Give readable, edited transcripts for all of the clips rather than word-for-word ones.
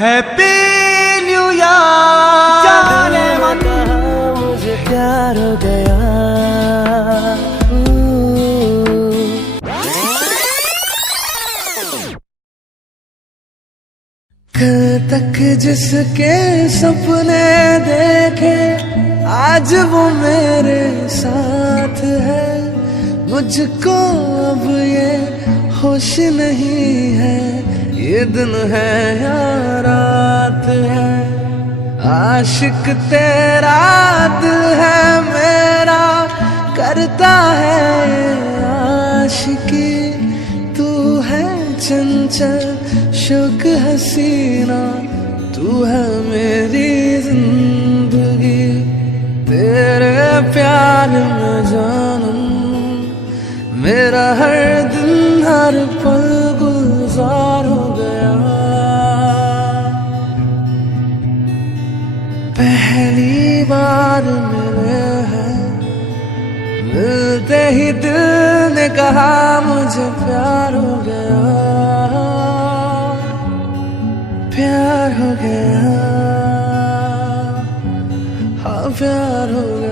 Happy new year. जाने मन मुझे प्यार हो गया। कल तक जिसके सपने देखे आज वो मेरे साथ है। मुझको अब ये होश नहीं है ये दिन है या रात है। आशिक तेरा दिल है मेरा करता है आशिकी। तू है चंचल शुक हसीना तू है मेरी जिंदगी। तेरे प्यार में जानम मेरा हर दिन हर पल गुलजार हो गया। पहली बार मिले हैं मिलते ही दिल ने कहा मुझे प्यार हो गया। प्यार हो गया हाँ प्यार हो गया।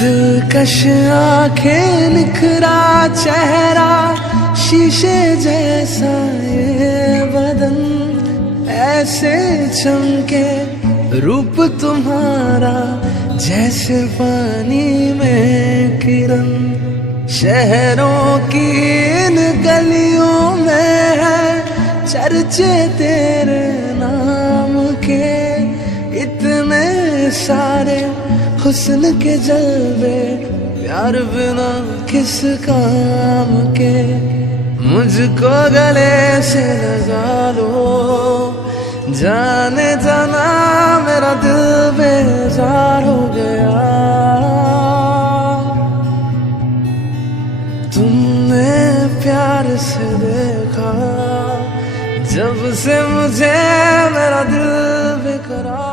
दिलकश आंखें निखरा चेहरा शीशे जैसा ये बदन ऐसे चमके रूप तुम्हारा जैसे पानी में किरण। शहरों की इन गलियों में है चर्चे तेरे नाम के। इतने सारे हुस्न के जलवे प्यार बिना किस काम के। मुझको गले से लगा लो जाने जाना मेरा दिल बेजार हो गया। तुमने प्यार से देखा जब से मुझे मेरा दिल बेकरार